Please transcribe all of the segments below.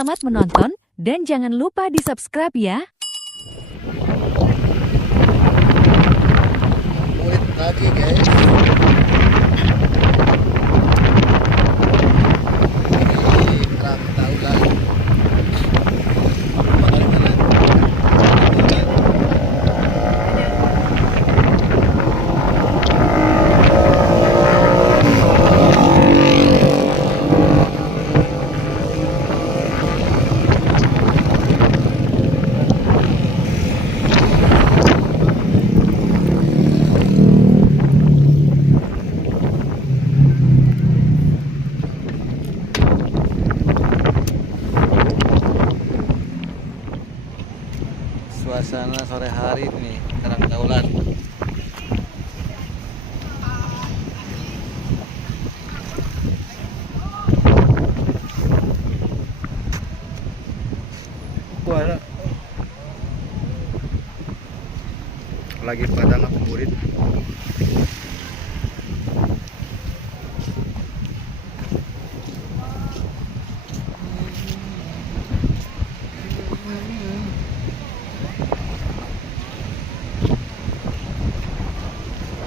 Selamat menonton, dan jangan lupa di-subscribe ya. Murid lagi guys. Ini kerang taulan. Suasana sore hari nih, Karang Taulan. Wah, lagi pada ngabuburit.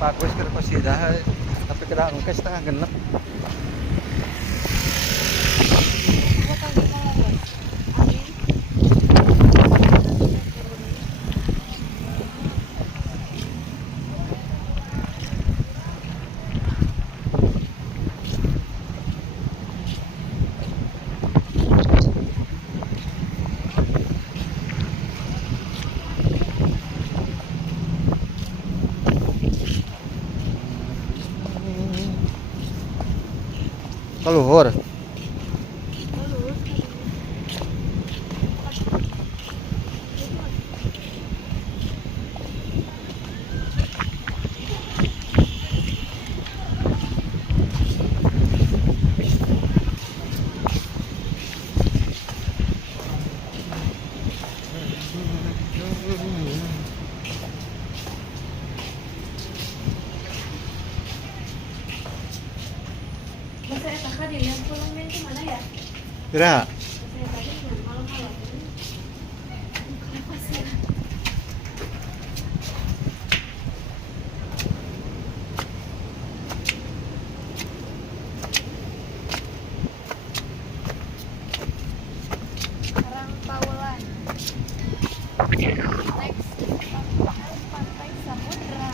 Bagus ke pasida, tapi kena angka setengah genep. Kaluhur. Kira Karang Taulan. Next, Pantai Samudra.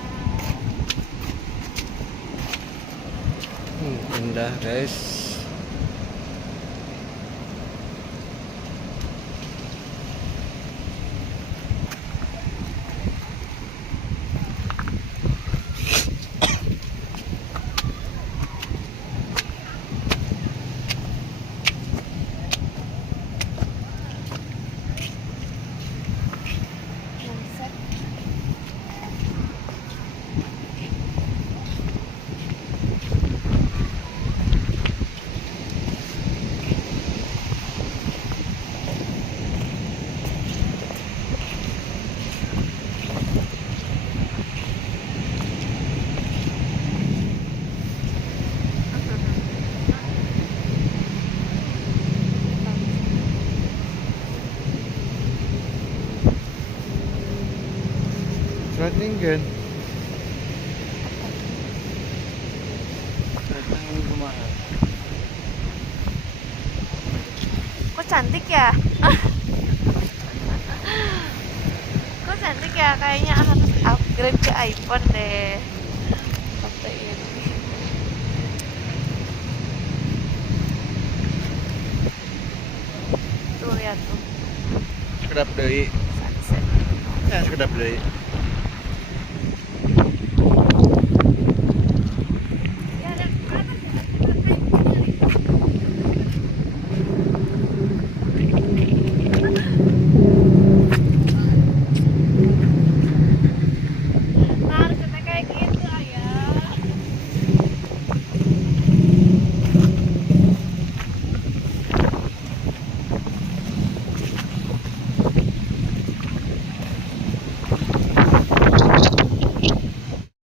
indah guys. Sunset. Tinggal. Datang rumah. Kok cantik ya? Kok cantik ya? Kayaknya harus upgrade ke iPhone deh. Sampai ini. Tuh lihat tuh Sekedap deui. sunset. Ya sekedap deui.